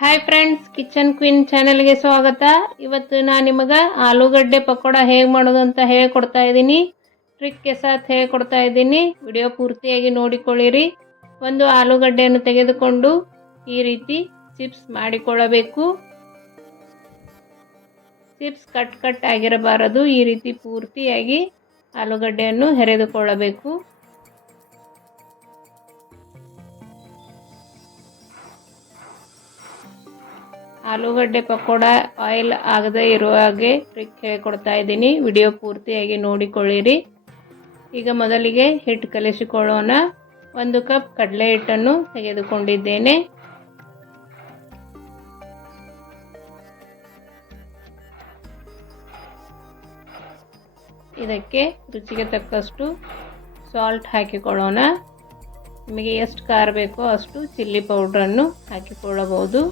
Hi friends, kitchen queen ಚಾನೆಲ್ಗೆ ಸ್ವಾಗತ. ಇವತ್ತು ನಾನು ನಿಮಗೆ ಆಲೂಗಡ್ಡೆ ಪಕೋಡ ಹೇಗೆ ಮಾಡೋದು ಅಂತ ಹೇಳ್ಕೊಡ್ತಾ ಇದ್ದೀನಿ. ಟ್ರಿಕ್ ಕೆ ಸಾಥ್ ಹೇಳ್ಕೊಡ್ತಾ ಇದ್ದೀನಿ. ವಿಡಿಯೋ ಪೂರ್ತಿಯಾಗಿ ನೋಡಿಕೊಳ್ಳಿರಿ. ಒಂದು ಆಲೂಗಡ್ಡೆಯನ್ನು ತೆಗೆದುಕೊಂಡು ಈ ರೀತಿ ಚಿಪ್ಸ್ ಮಾಡಿಕೊಳ್ಳಬೇಕು. ಚಿಪ್ಸ್ ಕಟ್ ಆಗಿರಬಾರದು. ಈ ರೀತಿ ಪೂರ್ತಿಯಾಗಿ ಆಲೂಗಡ್ಡೆಯನ್ನು ಹೆರೆದುಕೊಳ್ಳಬೇಕು. ಆಲೂಗಡ್ಡೆ ಪಕೋಡ ಆಯಿಲ್ ಆಗದೆ ಇರುವ ಹಾಗೆ ಟ್ರಿಕ್ ಹೇಳ್ಕೊಡ್ತಾ ಇದ್ದೀನಿ. ವಿಡಿಯೋ ಪೂರ್ತಿಯಾಗಿ ನೋಡಿಕೊಳ್ಳಿರಿ. ಈಗ ಮೊದಲಿಗೆ ಹಿಟ್ಟು ಕಲಿಸಿಕೊಳ್ಳೋಣ. 1 ಕಪ್ ಕಡಲೆ ಹಿಟ್ಟನ್ನು ತೆಗೆದುಕೊಂಡಿದ್ದೇನೆ. ಇದಕ್ಕೆ ರುಚಿಗೆ ತಕ್ಕಷ್ಟು ಸಾಲ್ಟ್ ಹಾಕಿಕೊಳ್ಳೋಣ. ನಿಮಗೆ ಎಷ್ಟು ಖಾರ ಬೇಕೋ ಅಷ್ಟು ಚಿಲ್ಲಿ ಪೌಡ್ರನ್ನು ಹಾಕಿಕೊಳ್ಳಬಹುದು.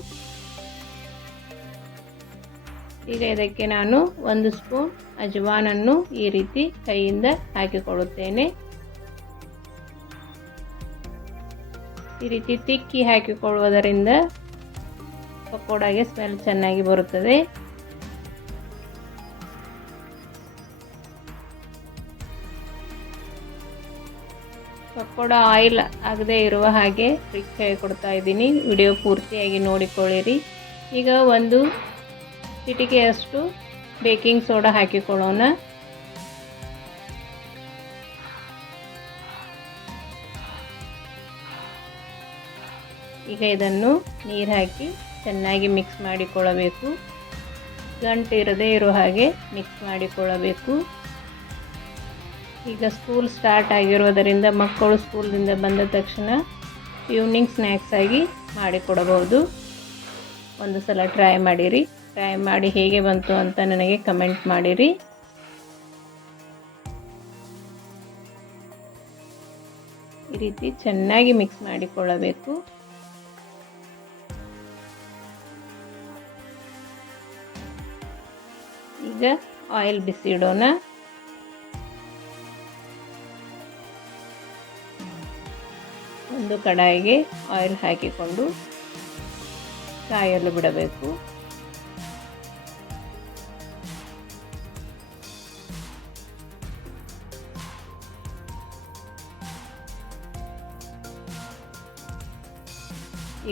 ಈಗ ಇದಕ್ಕೆ ನಾನು 1 ಸ್ಪೂನ್ ಅಜವಾನನ್ನು ಈ ರೀತಿ ಕೈಯಿಂದ ಹಾಕಿಕೊಳ್ಳುತ್ತೇನೆ. ಈ ರೀತಿ ತಿಕ್ಕಿ ಹಾಕಿಕೊಳ್ಳುವುದರಿಂದ ಪಕೋಡಾಗೆ ಸ್ಮೆಲ್ ಚೆನ್ನಾಗಿ ಬರುತ್ತದೆ. ಪಕೋಡ ಆಯಿಲ್ ಆಗದೆ ಇರುವ ಹಾಗೆ ಟ್ರಿಕ್ ಹೇಳ್ಕೊಡ್ತಾ ಇದ್ದೀನಿ. ವಿಡಿಯೋ ಪೂರ್ತಿಯಾಗಿ ನೋಡಿಕೊಳ್ಳಿರಿ. ಈಗ 1 ಚಿಟಿಕೆಯಷ್ಟು ಬೇಕಿಂಗ್ ಸೋಡಾ ಹಾಕಿಕೊಳ್ಳೋಣ. ಈಗ ಇದನ್ನು ನೀರು ಹಾಕಿ ಚೆನ್ನಾಗಿ ಮಿಕ್ಸ್ ಮಾಡಿಕೊಳ್ಳಬೇಕು. ಗಂಟು ಇರದೇ ಇರೋ ಹಾಗೆ ಮಿಕ್ಸ್ ಮಾಡಿಕೊಳ್ಳಬೇಕು. ಈಗ ಸ್ಕೂಲ್ ಸ್ಟಾರ್ಟ್ ಆಗಿರೋದರಿಂದ ಮಕ್ಕಳು ಸ್ಕೂಲ್ನಿಂದ ಬಂದ ತಕ್ಷಣ ಈವ್ನಿಂಗ್ ಸ್ನ್ಯಾಕ್ಸ್ ಆಗಿ ಮಾಡಿಕೊಡಬಹುದು. ಒಂದು ಸಲ ಟ್ರೈ ಮಾಡಿ ಹೇಗೆ ಬಂತು ಅಂತ ನನಗೆ ಕಮೆಂಟ್ ಮಾಡಿರಿ. ಈ ರೀತಿ ಚೆನ್ನಾಗಿ ಮಿಕ್ಸ್ ಮಾಡಿಕೊಳ್ಳಬೇಕು. ಈಗ ಆಯಿಲ್ ಬಿಸಿ ಇಡೋಣ. ಒಂದು ಕಡಾಯಿಗೆ ಆಯಿಲ್ ಹಾಕಿಕೊಂಡು ಕಾಯಲು ಬಿಡಬೇಕು.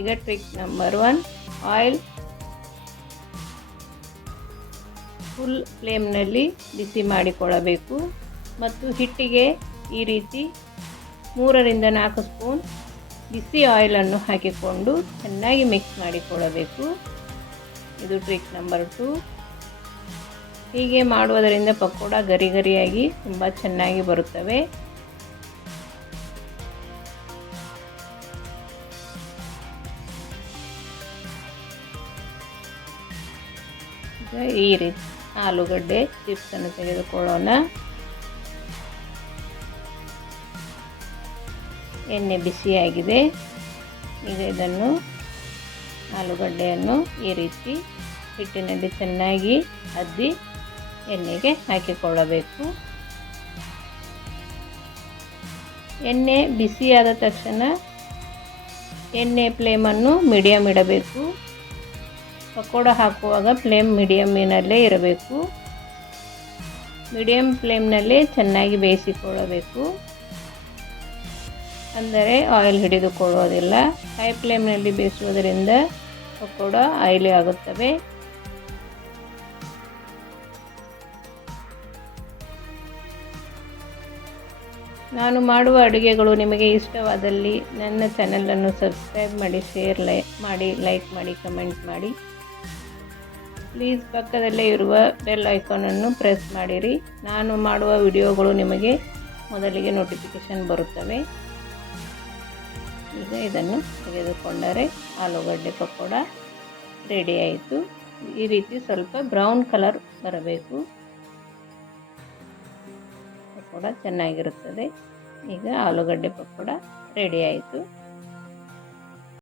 ಈಗ ಟ್ರಿಕ್ ನಂಬರ್ 1, ಆಯಿಲ್ ಫುಲ್ ಫ್ಲೇಮ್ನಲ್ಲಿ ಬಿಸಿ ಮಾಡಿಕೊಳ್ಳಬೇಕು ಮತ್ತು ಹಿಟ್ಟಿಗೆ ಈ ರೀತಿ 3 ರಿಂದ 4 ಸ್ಪೂನ್ ಬಿಸಿ ಆಯಿಲನ್ನು ಹಾಕಿಕೊಂಡು ಚೆನ್ನಾಗಿ ಮಿಕ್ಸ್ ಮಾಡಿಕೊಳ್ಳಬೇಕು. ಇದು ಟ್ರಿಕ್ ನಂಬರ್ 2. ಹೀಗೆ ಮಾಡುವುದರಿಂದ ಪಕೋಡ ಗರಿಯಾಗಿ ತುಂಬ ಚೆನ್ನಾಗಿ ಬರುತ್ತವೆ. ಈ ರೀತಿ ಆಲೂಗಡ್ಡೆ ಚಿಪ್ಸನ್ನು ತೆಗೆದುಕೊಳ್ಳೋಣ. ಎಣ್ಣೆ ಬಿಸಿಯಾಗಿದೆ. ಈಗ ಇದನ್ನು ಆಲೂಗಡ್ಡೆಯನ್ನು ಈ ರೀತಿ ಹಿಟ್ಟಿನಲ್ಲಿ ಚೆನ್ನಾಗಿ ಅದ್ದಿ ಎಣ್ಣೆಗೆ ಹಾಕಿಕೊಳ್ಳಬೇಕು. ಎಣ್ಣೆ ಬಿಸಿಯಾದ ತಕ್ಷಣ ಎಣ್ಣೆ ಫ್ಲೇಮನ್ನು ಮೀಡಿಯಮ್ ಇಡಬೇಕು. ಪಕೋಡ ಹಾಕುವಾಗ ಫ್ಲೇಮ್ ಮೀಡಿಯಮ್ಮಿನಲ್ಲೇ ಇರಬೇಕು. ಮೀಡಿಯಮ್ ಫ್ಲೇಮ್ನಲ್ಲೇ ಚೆನ್ನಾಗಿ ಬೇಯಿಸಿಕೊಳ್ಳಬೇಕು. ಅಂದರೆ ಆಯಿಲ್ ಹಿಡಿದುಕೊಳ್ಳೋದಿಲ್ಲ. ಹೈ ಫ್ಲೇಮ್ನಲ್ಲಿ ಬೇಯಿಸುವುದರಿಂದ ಪಕೋಡ ಆಯಿಲಿ ಆಗುತ್ತವೆ. ನಾನು ಮಾಡುವ ಅಡುಗೆಗಳು ನಿಮಗೆ ಇಷ್ಟವಾದಲ್ಲಿ ನನ್ನ ಚಾನಲನ್ನು ಸಬ್ಸ್ಕ್ರೈಬ್ ಮಾಡಿ, ಶೇರ್ ಮಾಡಿ, ಲೈಕ್ ಮಾಡಿ, ಕಮೆಂಟ್ ಮಾಡಿ. ಪ್ಲೀಸ್ ಪಕ್ಕದಲ್ಲೇ ಇರುವ ಬೆಲ್ ಐಕಾನನ್ನು ಪ್ರೆಸ್ ಮಾಡಿರಿ. ನಾನು ಮಾಡುವ ವಿಡಿಯೋಗಳು ನಿಮಗೆ ಮೊದಲಿಗೆ ನೋಟಿಫಿಕೇಷನ್ ಬರುತ್ತವೆ. ಈಗ ಇದನ್ನು ತೆಗೆದುಕೊಂಡರೆ ಆಲೂಗಡ್ಡೆ ಪಕೋಡ ರೆಡಿ ಆಯಿತು. ಈ ರೀತಿ ಸ್ವಲ್ಪ ಬ್ರೌನ್ ಕಲರ್ ಬರಬೇಕು. ಪಕೋಡ ಚೆನ್ನಾಗಿರುತ್ತದೆ. ಈಗ ಆಲೂಗಡ್ಡೆ ಪಕೋಡ ರೆಡಿ ಆಯಿತು.